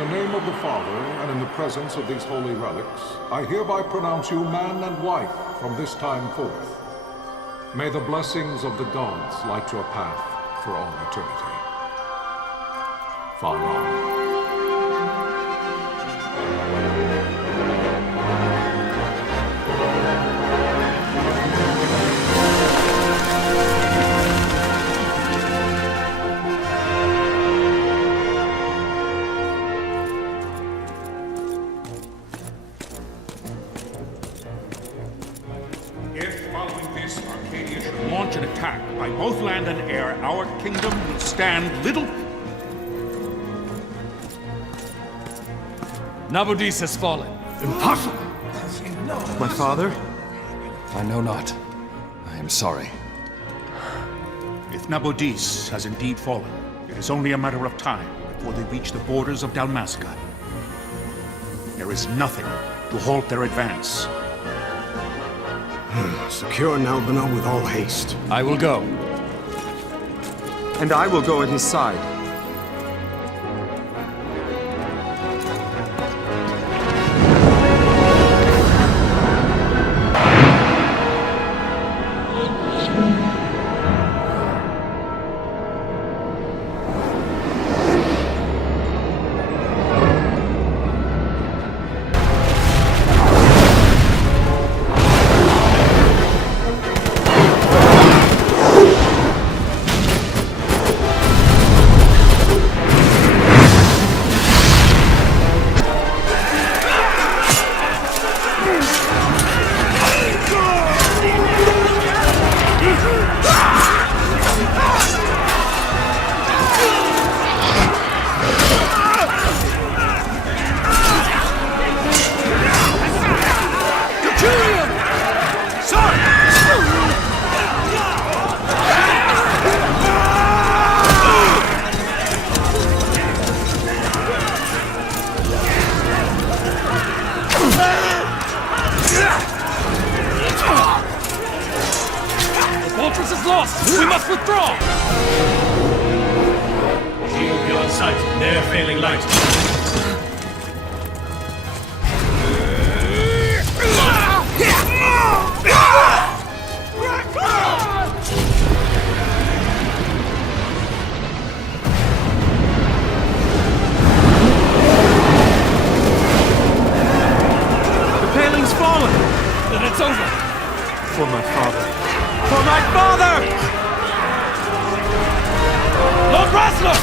the name of the Father, and in the presence of these holy relics, I hereby pronounce you man and wife from this time forth. May the blessings of the gods light your path for all eternity. Far on. By both land and air, our kingdom will stand little... Nabudis has fallen. Impossible! My father? I know not. I am sorry. If Nabudis has indeed fallen, it is only a matter of time before they reach the borders of Dalmasca. There is nothing to halt their advance. Secure Nalbina with all haste. I will go. And I will go at his side. We must withdraw! Shield beyond sight, ne'er failing light. The paling's fallen! Then it's over! For my father. For my father! Lord Rasler!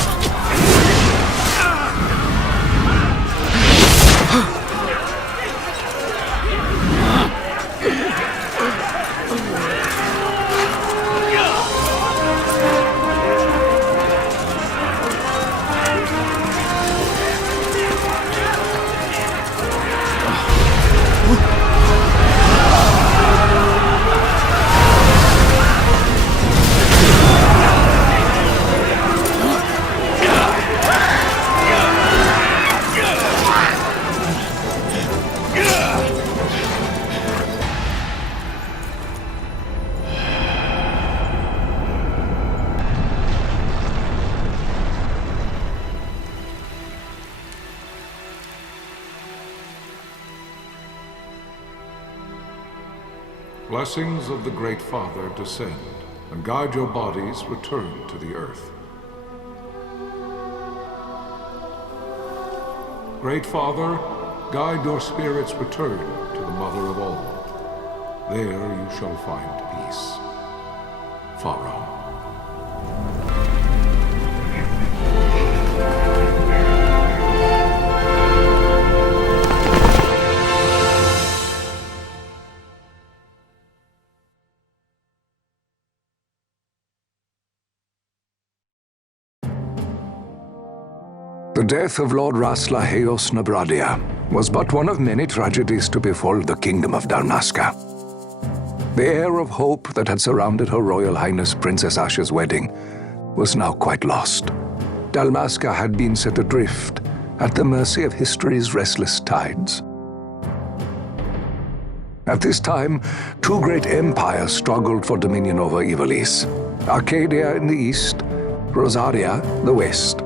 Blessings of the Great Father descend, and guide your bodies return to the earth. Great Father, guide your spirits return to the Mother of all. There you shall find peace. Pharaoh. The death of Lord Rasla Heos Nabradia was but one of many tragedies to befall the kingdom of Dalmasca. The air of hope that had surrounded Her Royal Highness Princess Asha's wedding was now quite lost. Dalmasca had been set adrift at the mercy of history's restless tides. At this time, two great empires struggled for dominion over Ivalice: Arcadia in the east, Rosaria the west.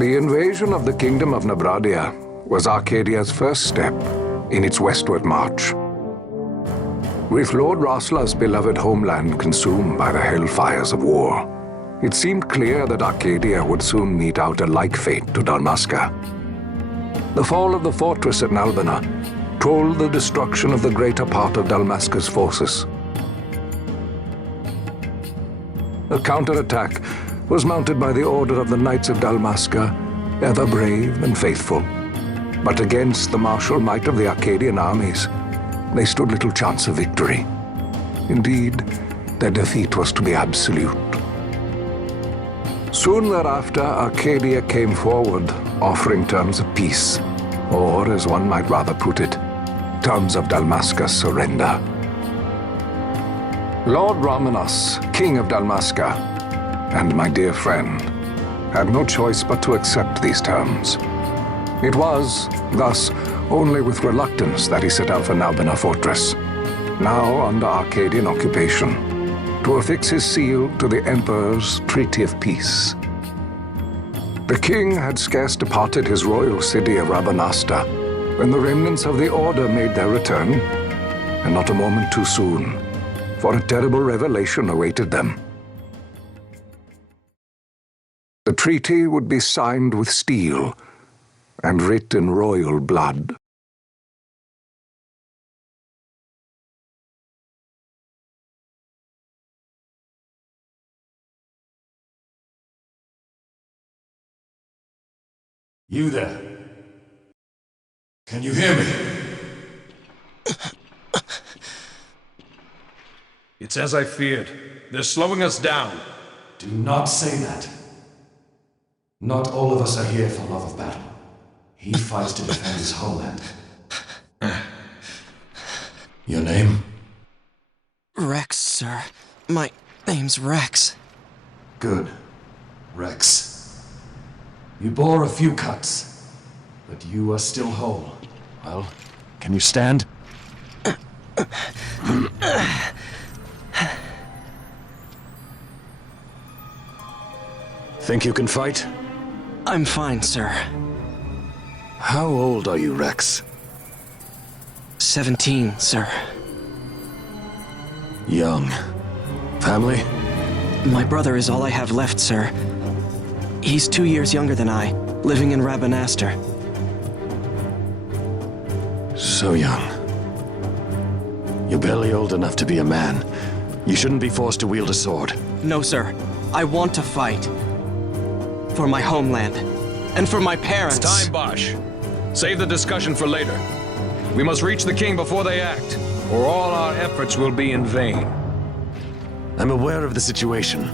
The invasion of the Kingdom of Nabradia was Arcadia's first step in its westward march. With Lord Rasla's beloved homeland consumed by the hellfires of war, it seemed clear that Arcadia would soon mete out a like fate to Dalmasca. The fall of the fortress at Nalbina told the destruction of the greater part of Dalmasca's forces. A counterattack was mounted by the order of the Knights of Dalmasca, ever brave and faithful. But against the martial might of the Arcadian armies, they stood little chance of victory. Indeed, their defeat was to be absolute. Soon thereafter, Arcadia came forward, offering terms of peace, or, as one might rather put it, terms of Dalmasca's surrender. Lord Ramenas, King of Dalmasca, and my dear friend, had no choice but to accept these terms. It was, thus, only with reluctance that he set out for Nalbina Fortress, now under Arcadian occupation, to affix his seal to the Emperor's Treaty of Peace. The king had scarce departed his royal city of Rabanasta when the remnants of the Order made their return, and not a moment too soon, for a terrible revelation awaited them. The treaty would be signed with steel and writ in royal blood. You there? Can you hear me? It's as I feared. They're slowing us down. Do not say that. Not all of us are here for love of battle. He fights to defend his homeland. Your name? Rex, sir. My name's Rex. Good. Rex. You bore a few cuts, but you are still whole. Well, can you stand? Think you can fight? I'm fine, sir. How old are you, Rex? 17, sir. Young. Family? My brother is all I have left, sir. He's 2 years younger than I, living in Rabanaster. So young. You're barely old enough to be a man. You shouldn't be forced to wield a sword. No, sir. I want to fight. For my homeland. And for my parents. It's time, Bosch. Save the discussion for later. We must reach the king before they act, or all our efforts will be in vain. I'm aware of the situation.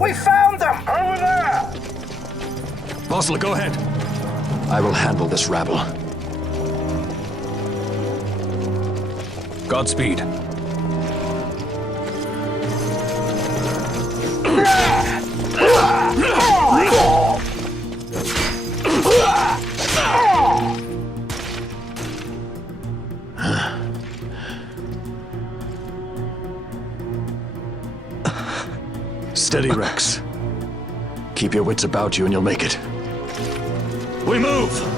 We found them! Over there! Bossler, go ahead. I will handle this rabble. Godspeed. Steady, Rex. Keep your wits about you and you'll make it. We move!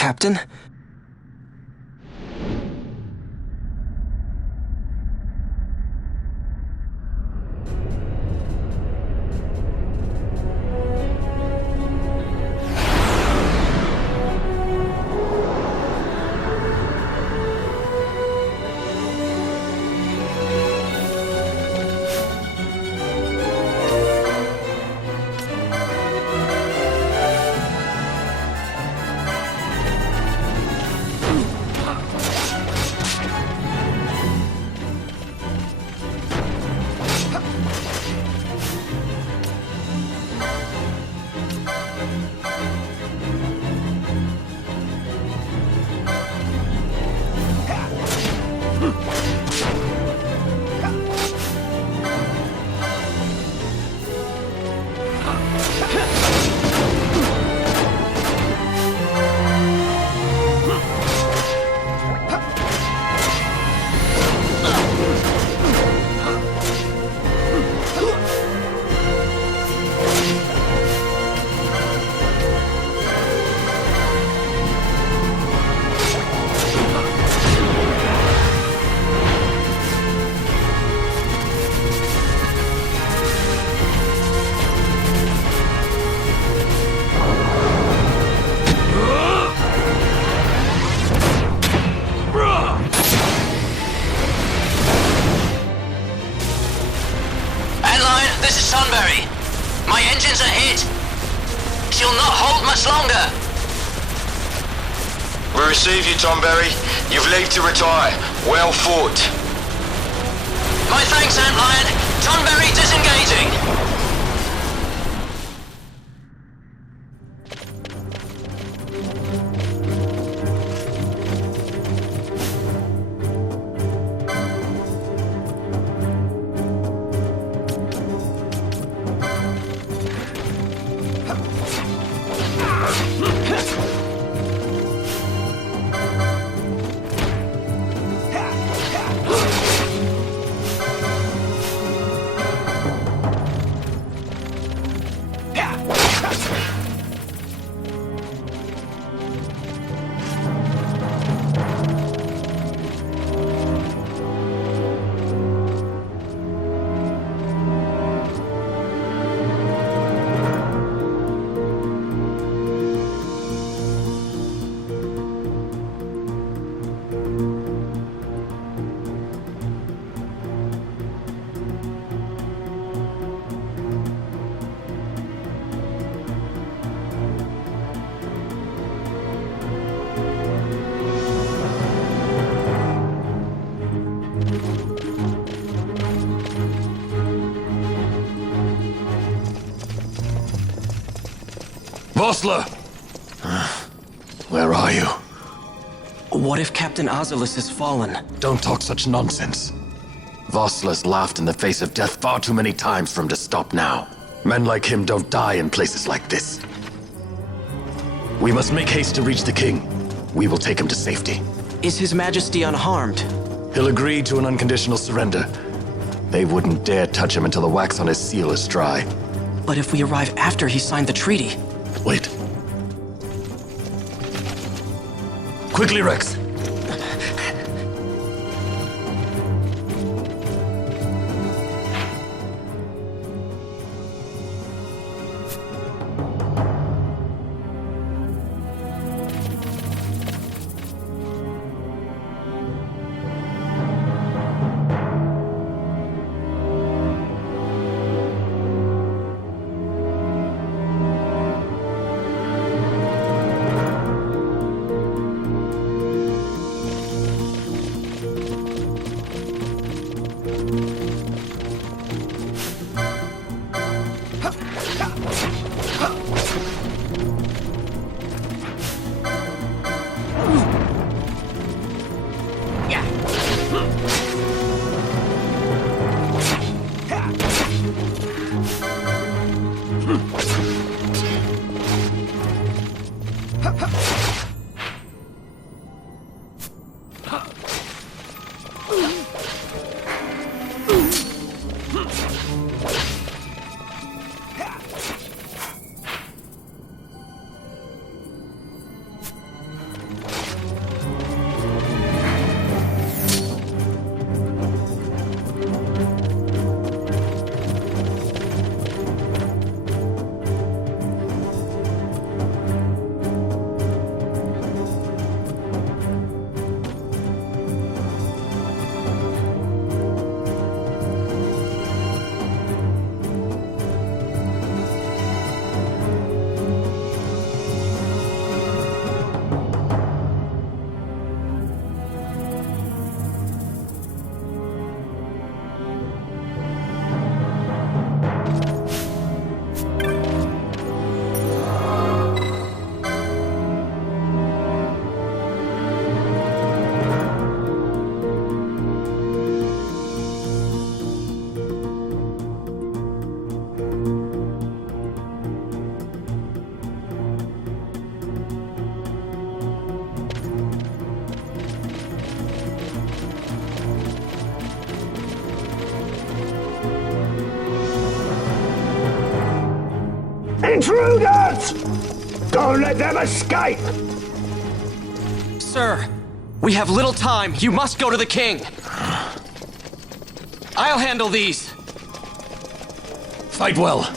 Captain? My engines are hit. She'll not hold much longer. We receive you, Tomberry. You've leave to retire. Well fought. My thanks, Antlion. Tonberry disengaging. Vossler! Where are you? What if Captain Azulis has fallen? Don't talk such nonsense. Vossler's laughed in the face of death far too many times for him to stop now. Men like him don't die in places like this. We must make haste to reach the king. We will take him to safety. Is His Majesty unharmed? He'll agree to an unconditional surrender. They wouldn't dare touch him until the wax on his seal is dry. But if we arrive after he signed the treaty... Wait. Quickly, Rex. Intruders! Don't let them escape! Sir, we have little time. You must go to the king. I'll handle these. Fight well.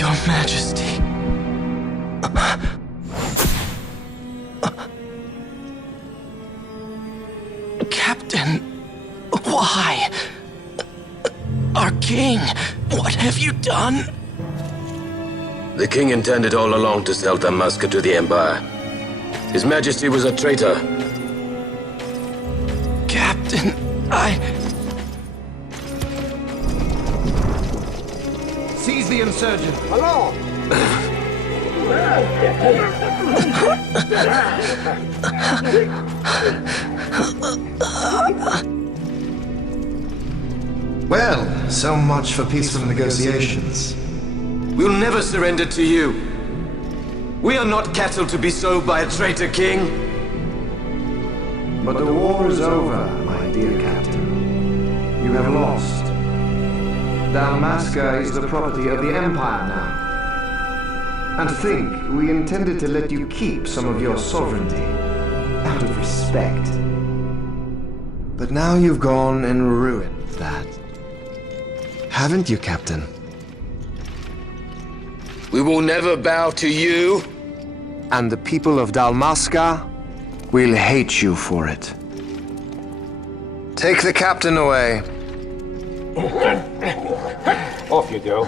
Your Majesty. Captain, why? Our king, what have you done? The king intended all along to sell Dalmasca to the Empire. His Majesty was a traitor. Captain, Seize the insurgent. Along! Well, so much for peaceful negotiations. We'll never surrender to you. We are not cattle to be sold by a traitor king. But the war is over, my dear captain. You have lost. Dalmasca is the property of the Empire now. And to think, we intended to let you keep some of your sovereignty, out of respect. But now you've gone and ruined that. Haven't you, Captain? We will never bow to you. And the people of Dalmasca will hate you for it. Take the captain away. Off you go.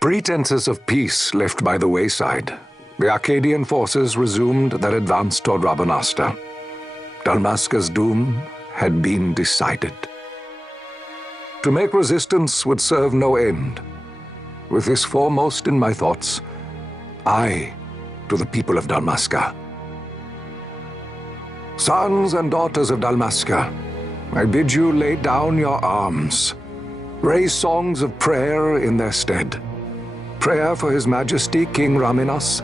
Pretenses of peace left by the wayside, the Arcadian forces resumed their advance toward Rabanasta. Dalmasca's doom had been decided. To make resistance would serve no end. With this foremost in my thoughts, I, to the people of Dalmasca. Sons and daughters of Dalmasca, I bid you lay down your arms. Raise songs of prayer in their stead. Prayer for His Majesty King Raminas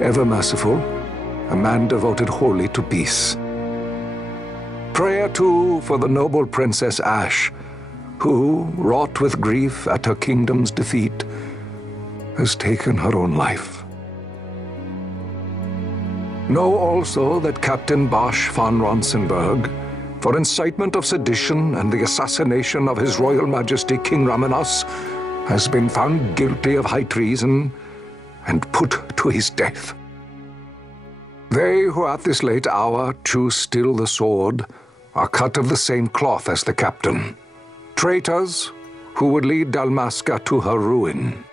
ever merciful, a man devoted wholly to peace. Prayer, too, for the noble Princess Ash, who, wrought with grief at her kingdom's defeat, has taken her own life. Know also that Captain Bosch von Ronsenberg, for incitement of sedition and the assassination of His Royal Majesty King Ramenos, has been found guilty of high treason and put to his death. They who at this late hour choose still the sword are cut of the same cloth as the captain, traitors who would lead Dalmasca to her ruin.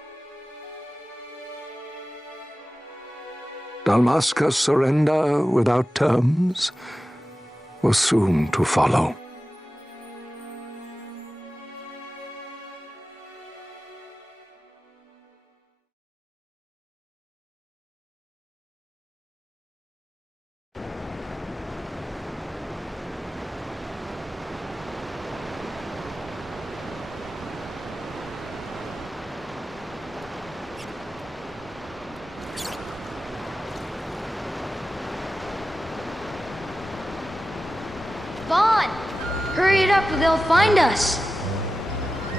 Dalmasca's surrender without terms was soon to follow. Vaughn! Hurry it up or they'll find us!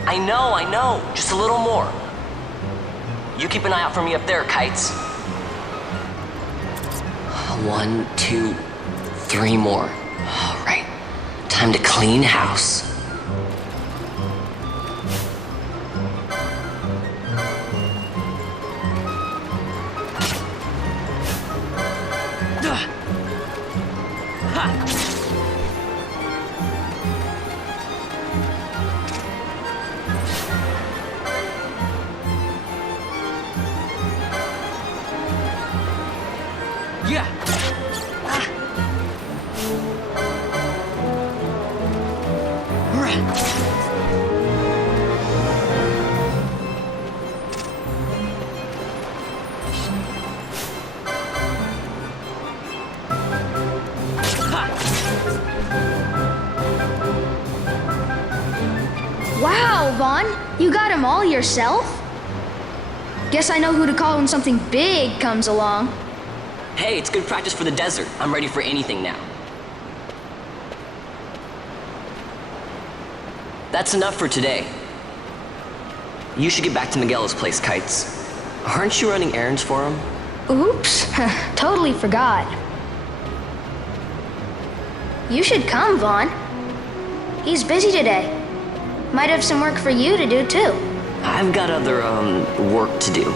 I know. Just a little more. You keep an eye out for me up there, Kites. 1, 2, 3 more. All right. Time to clean house. Yeah! Wow, Vaughn! You got them all yourself? Guess I know who to call when something big comes along. Hey, it's good practice for the desert. I'm ready for anything now. That's enough for today. You should get back to Miguel's place, Kites. Aren't you running errands for him? Oops, totally forgot. You should come, Vaughn. He's busy today. Might have some work for you to do, too. I've got other, work to do.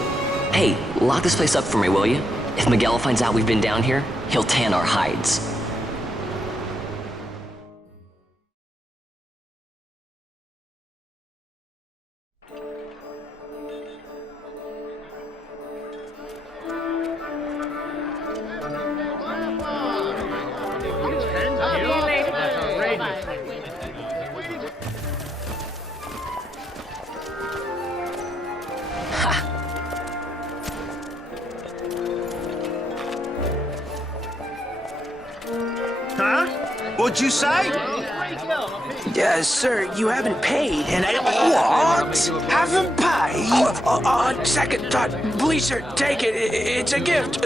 Hey, lock this place up for me, will you? If Miguel finds out we've been down here, he'll tan our hides. What'd you say? Sir, you haven't paid, and I... What? Haven't paid? On second thought, please, sir, take it. It's a gift.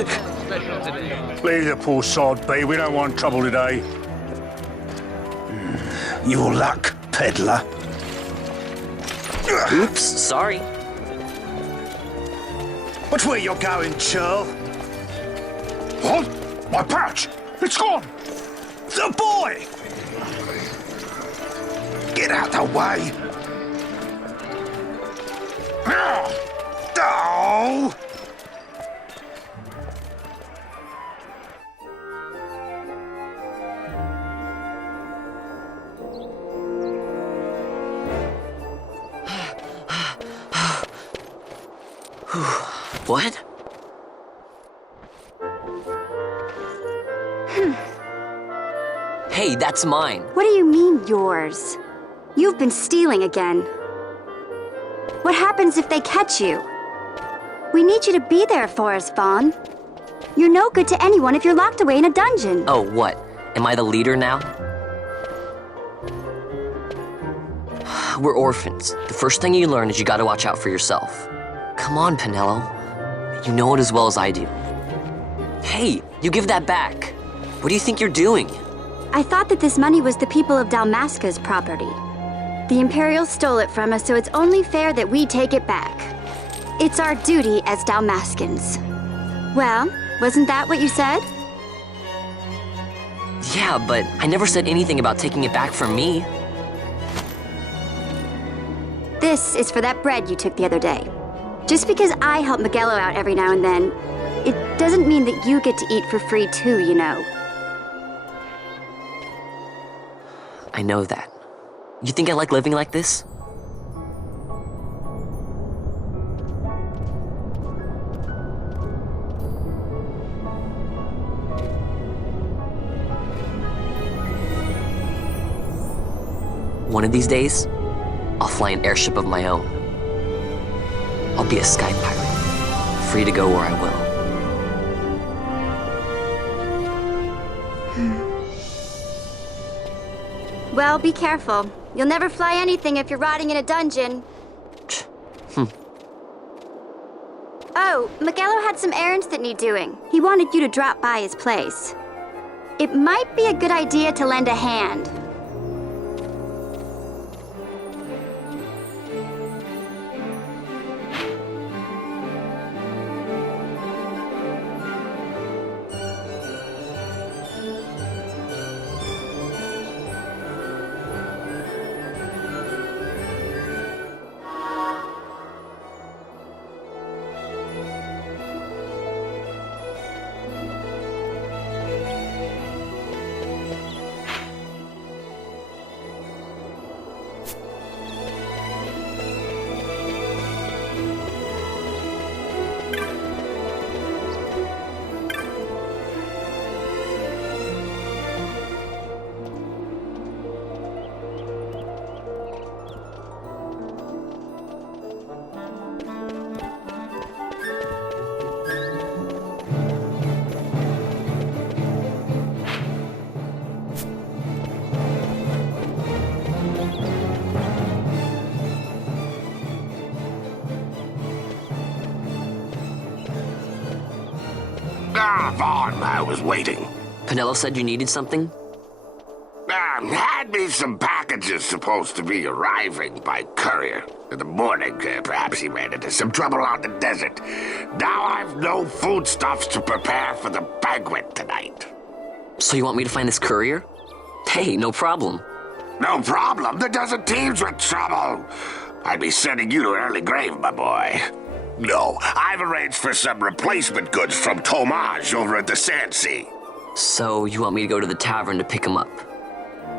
Leave the poor sod be. We don't want trouble today. Your luck, peddler. Oops, sorry. Watch where you're going, churl. What? My pouch! It's gone! The boy! Get out the way! Oh! What? Hey, that's mine. What do you mean, yours? You've been stealing again. What happens if they catch you? We need you to be there for us, Vaughn. You're no good to anyone if you're locked away in a dungeon. Oh, what? Am I the leader now? We're orphans. The first thing you learn is you gotta watch out for yourself. Come on, Pinello. You know it as well as I do. You give that back. What do you think you're doing? I thought that this money was the people of Dalmasca's property. The Imperials stole it from us, so it's only fair that we take it back. It's our duty as Dalmascans. Well, wasn't that what you said? Yeah, but I never said anything about taking it back from me. This is for that bread you took the other day. Just because I help Miguelo out every now and then, it doesn't mean that you get to eat for free too, you know. I know that. You think I like living like this? One of these days, I'll fly an airship of my own. I'll be a sky pirate, free to go where I will. Well, be careful. You'll never fly anything if you're rotting in a dungeon. Oh, Miguelo had some errands that need doing. He wanted you to drop by his place. It might be a good idea to lend a hand. Vaughn, I was waiting. Penelo said you needed something? Had me some packages supposed to be arriving by courier. In the morning, perhaps he ran into some trouble out in the desert. Now I've no foodstuffs to prepare for the banquet tonight. So you want me to find this courier? Hey, no problem. No problem? The desert teems with trouble. I'd be sending you to an early grave, my boy. No, I've arranged for some replacement goods from Tomage over at the Sand Sea. So you want me to go to the tavern to pick him up?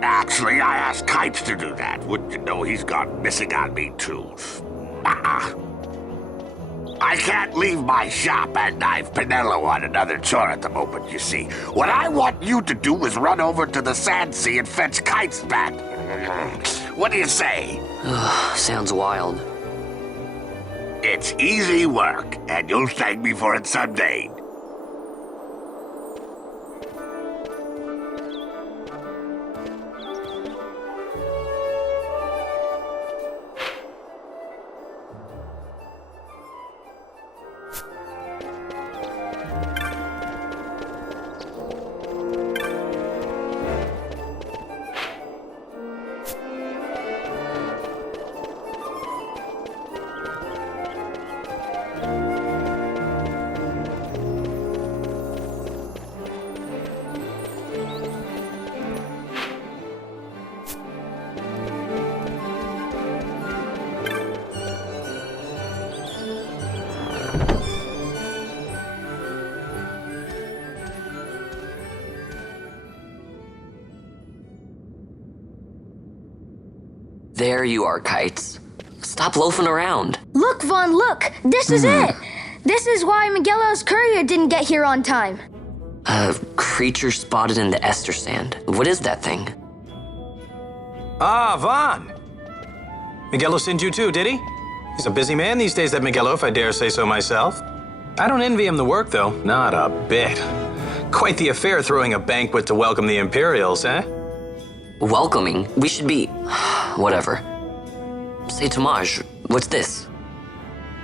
Actually, I asked Kites to do that. Wouldn't you know he's gone missing on me, too. I can't leave my shop, and I've Penelo on another chore at the moment, you see. What I want you to do is run over to the Sand Sea and fetch Kites back. What do you say? Sounds wild. It's easy work, and you'll thank me for it someday. There you are, Kites. Stop loafing around. Look, Vaughn, look! This is it! This is why Miguelo's courier didn't get here on time. A creature spotted in the Ester sand. What is that thing? Ah, Vaughn! Miguelo sent you too, did he? He's a busy man these days, that Miguelo, if I dare say so myself. I don't envy him the work, though. Not a bit. Quite the affair throwing a banquet to welcome the Imperials, eh? Welcoming? We should be... whatever. Say, Tomage, what's this?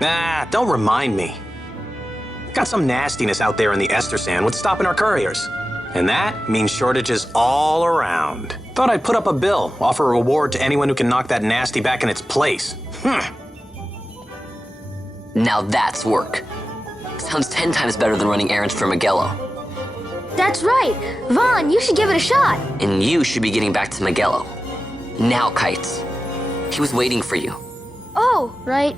Nah, don't remind me. Got some nastiness out there in the Esta sand. What's stopping our couriers? And that means shortages all around. Thought I'd put up a bill, offer a reward to anyone who can knock that nasty back in its place. Now that's work. Sounds 10 times better than running errands for Miguelo. That's right. Vaughn, you should give it a shot. And you should be getting back to Miguelo. Now, Kites. He was waiting for you. Oh, right.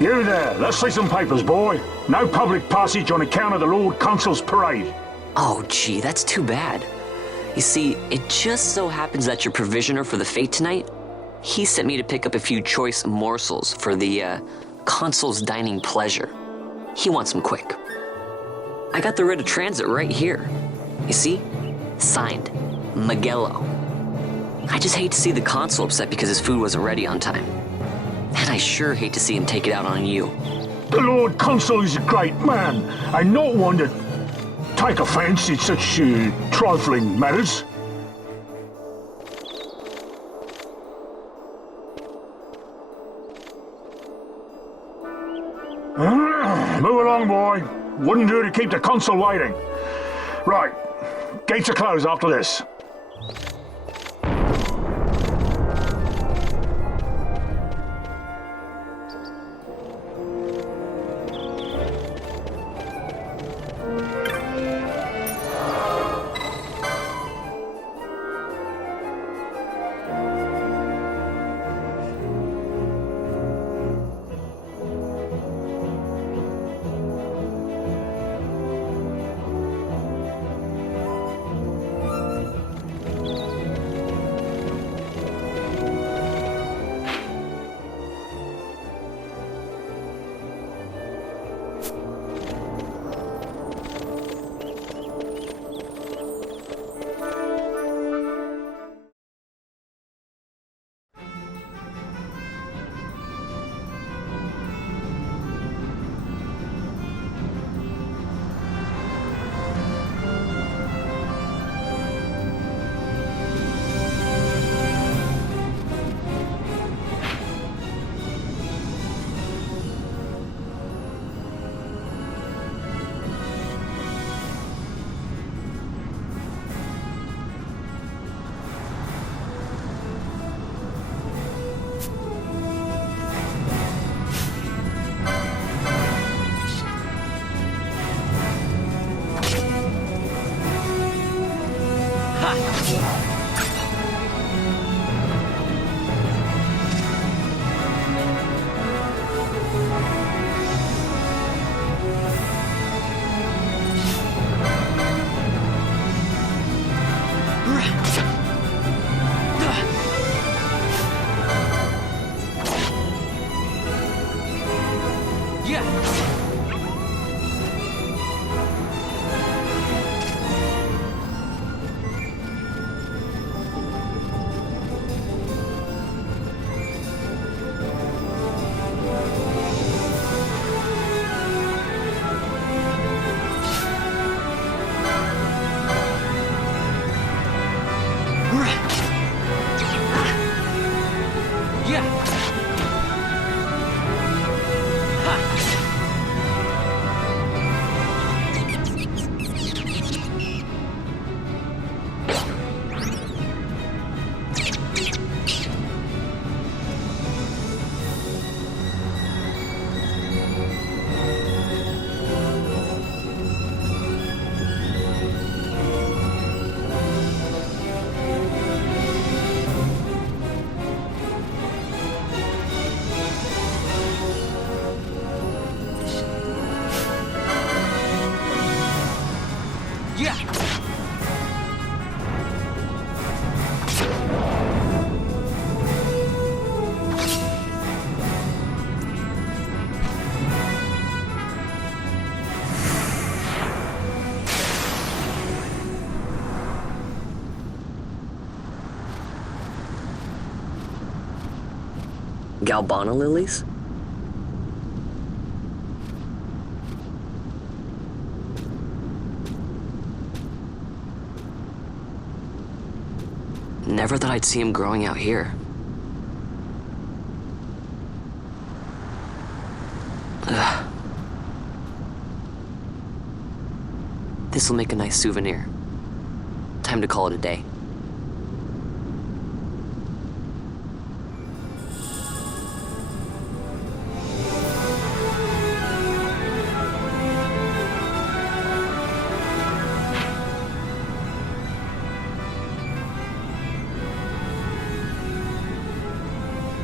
You there, let's see some papers, boy. No public passage on account of the Lord Consul's parade. Oh, gee, that's too bad. You see, it just so happens that your provisioner for the fete tonight, he sent me to pick up a few choice morsels for the, Consul's dining pleasure. He wants them quick. I got the writ of transit right here. You see? Signed, Miguelo. I just hate to see the Consul upset because his food wasn't ready on time. And I sure hate to see him take it out on you. The Lord Consul is a great man, and not one to take offence in such trifling matters. Move along, boy. Wouldn't do to keep the Consul waiting. Right. Gates are closed after this. Galbana lilies? Never thought I'd see him growing out here. Ugh. This'll make a nice souvenir. Time to call it a day.